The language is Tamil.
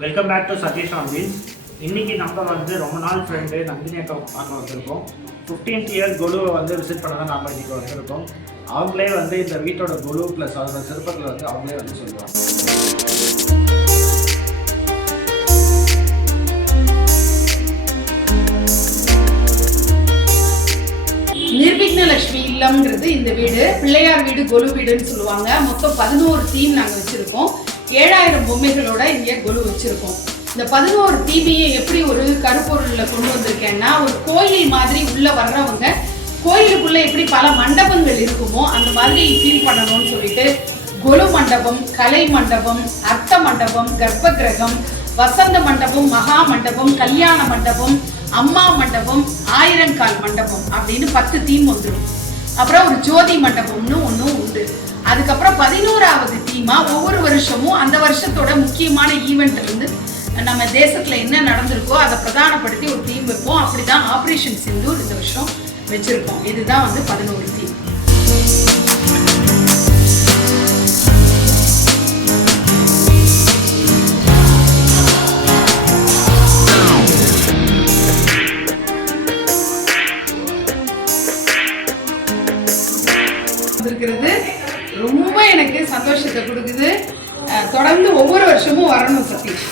Welcome back to Satish on wheels. இன்றைக்கி நம்ம வந்து ரொம்ப நாள் ஃப்ரெண்டு நந்தினி அக்கா பார்க்க வந்திருக்கோம். 15th இயர் குழுவை வந்து விசிட் பண்ண தான் நம்ம இன்றைக்கி வந்திருக்கோம். அவங்களே வந்து இந்த வீட்டோட குழு ப்ளஸ் அதோட சிறப்புகளை வந்து அவங்களே வந்து சொல்லுவாங்க. நிர்விக்னலட்சுமி இல்லம்ங்கிறது இந்த வீடு. பிள்ளையார் வீடு, கொலு வீடுன்னு சொல்லுவாங்க. மொத்தம் 11 தீம் நாங்கள் வச்சுருக்கோம். 7000 பொம்மைகளோட இங்கே கொலு வச்சுருக்கோம். இந்த 11 தீமையை எப்படி ஒரு கருப்பொருளில் கொண்டு வந்திருக்கேன்னா, ஒரு கோயில் மாதிரி உள்ளே வர்றவங்க கோயிலுக்குள்ளே எப்படி பல மண்டபங்கள் இருக்குமோ அந்த மாதிரி ஃபீல் பண்ணணும்னு சொல்லிட்டு கொலு மண்டபம், கலை மண்டபம், அர்த்த மண்டபம், கர்ப்ப கிரகம், வசந்த மண்டபம், மகா மண்டபம், கல்யாண மண்டபம், அம்மா மண்டபம், ஆயிரங்கால் மண்டபம் அப்படின்னு 10 தீம் வந்துடும். அப்புறம் ஒரு ஜோதி மண்டபம்னு ஒன்றும் உண்டு. அதுக்கப்புறம் 11வது தீமா ஒவ்வொரு வருஷமும் அந்த வருஷத்தோட முக்கியமான ஈவெண்ட் இருந்து நம்ம தேசத்தில் என்ன நடந்திருக்கோ அதை பிரதானப்படுத்தி ஒரு தீம் வைப்போம். அப்படிதான் ஆப்ரேஷன் சிந்தூர் இந்த வருஷம் வச்சிருக்கோம். இதுதான் வந்து 11 தீம். இருக்கிறது ரொம்ப எனக்கு சந்தோஷத்தை கொடுக்குது. தொடர்ந்து ஒவ்வொரு வருஷமும் வரணும் சதீஷ்.